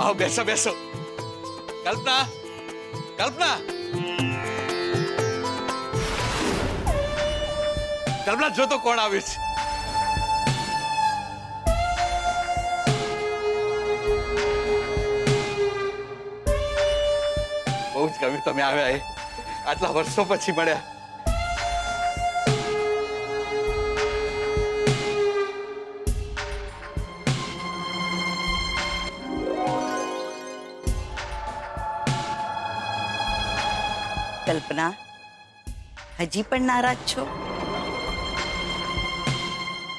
આવો, બેસો બેસો. કલ્પના, કલ્પના, કલ્પના, જો તો કોણ આવ્યું છે. બહુ જ ગમ્યું તમે આવ્યા. આટલા વર્ષો પછી મળ્યા. કલ્પના, હજી પણ નારાજ છો?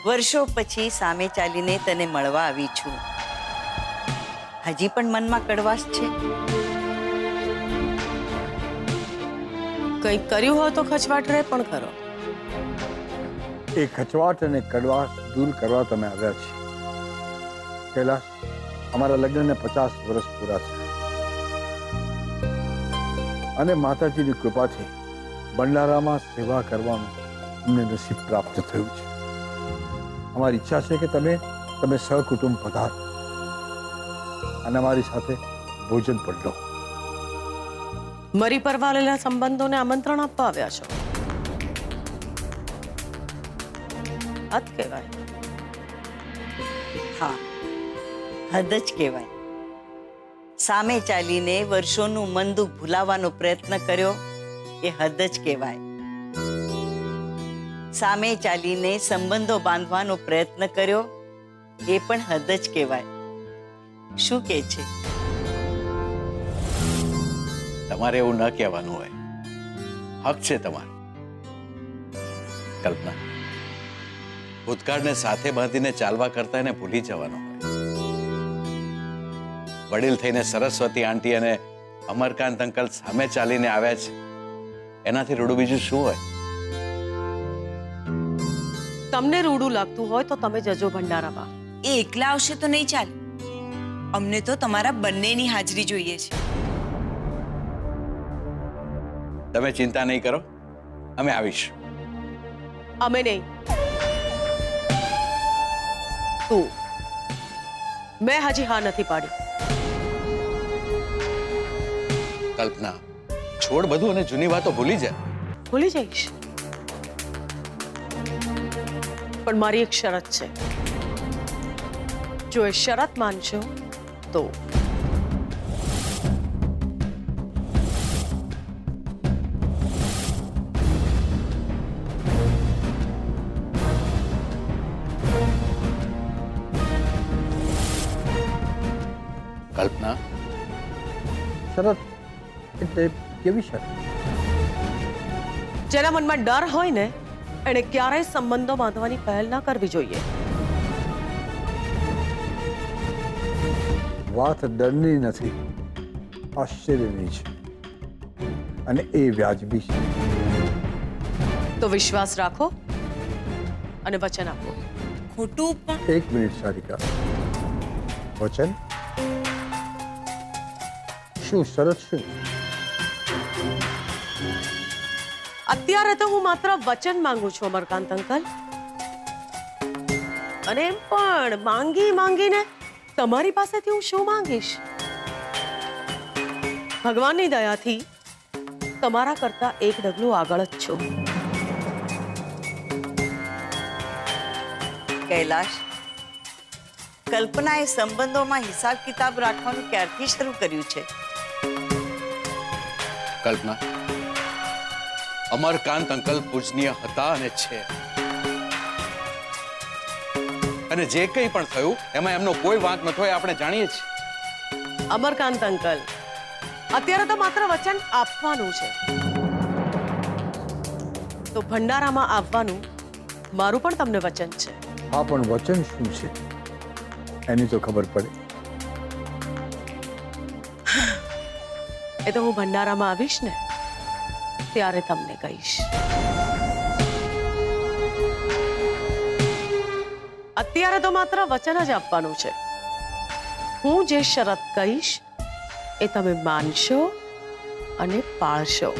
વર્ષો પછી સામે ચાલીને તને મળવા આવી છું. હજી પણ મનમાં કડવાશ છે? કંઈક કર્યું હોય તો ખચવાટ રહે પણ ખરો. એ ખચવાટ અને કડવાશ દૂર કરવા તમે આવ્યા છે. કૈલાશ, અમારા લગ્નને 50 વર્ષ પૂરા થયા અને માતાજીની કૃપાથી ભંડારામાં સેવા કરવાનું અમને નસીબ પ્રાપ્ત થયું છે. અમારી ઈચ્છા છે કે તમે સહકુટુંબ પધારો અને અમારી સાથે ભોજન પણ લો. મરી પરવાલેલા સંબંધોને આમંત્રણ આપવા આવ્યા છો? હદ કહેવાય. હા, હદ જ કહેવાય. સામે ચાલીને વર્ષોનું મન દુઃખ ભૂલાવવાનો પ્રયત્ન કર્યો એ હદ જ કહેવાય. સામે ચાલીને સંબંધો બાંધવાનો પ્રયત્ન કર્યો એ પણ હદ જ કહેવાય. શું કહે છે? તમારે એવું ન કહેવાનું હોય. હક છે તમારો. કલ્પના, ભૂતકાળને સાથે બાંધીને ચાલવા કરતા એને ભૂલી જવાનો હોય. વડીલ થઈને સરસ્વતી આંટી અને અમરકાંત અંકલ સામે ચાલીને આવ્યા છે, એનાથી રૂડું બીજું શું હોય? તમને રૂડું લાગતું હોય તો તમે જજો ભંડારામાં. એ એકલા આવશે તો નહીં ચાલે. અમને તો તમારા બંનેની હાજરી જોઈએ છે. તમે ચિંતા નહીં કરો, અમે આવીશું. અમે નહીં, તું. મેં હજી હા નથી પાડી. કલ્પના, છોડ બધું અને જૂની વાતો ભૂલી જા. ભૂલી જઈશ, પણ મારી એક શરત છે. જો એ શરત માનશો તો. કલ્પના, શરત એટલે કેવી શરત? જેના મનમાં ડર હોય ને એને ક્યારેય સંબંધો બાંધવાની પહેલ ના કરવી જોઈએ. વાત ડરની નથી, આશ્ચર્યની છે, અને એ વ્યાજબી છે. તો વિશ્વાસ રાખો અને વચન આપો. ખોટું પણ એક મિનિટ સારિકા, વચન શું? શરત શું? અત્યારે તો હું માત્ર વચન માંગુ છું અમરકાંત અંકલ, અને એમ પણ માંગીને તમારી પાસેથી હું શું માંગીશ? ભગવાનની દયાથી તમારા કરતા એક ડગલું આગળ જ છું. કૈલાશ, કલ્પનાએ સંબંધોમાં હિસાબ કિતાબ રાખવાનું ક્યારથી શરૂ કર્યું છે? કલ્પના, અમરકાંત અંકલ પૂજનીય હતા અને છે, અને જે કંઈ પણ થયું એમાં એમનો કોઈ વાંક નતો, એ આપણે જાણીએ છીએ. અમરકાંત અંકલ, અત્યારે તો માત્ર વચન આપવાનું છે, તો ભંડારામાં આવવાનું મારું પણ તમને વચન છે. હા, પણ વચન શું છે એની તો ખબર પડે. એ તો હું ભંડારામાં આવીશ ને ત્યારે તમને કહીશ. અત્યારે તો માત્ર વચન જ આપવાનું છે. હું જે શરત કહીશ એ તમે માનશો અને પાળશો.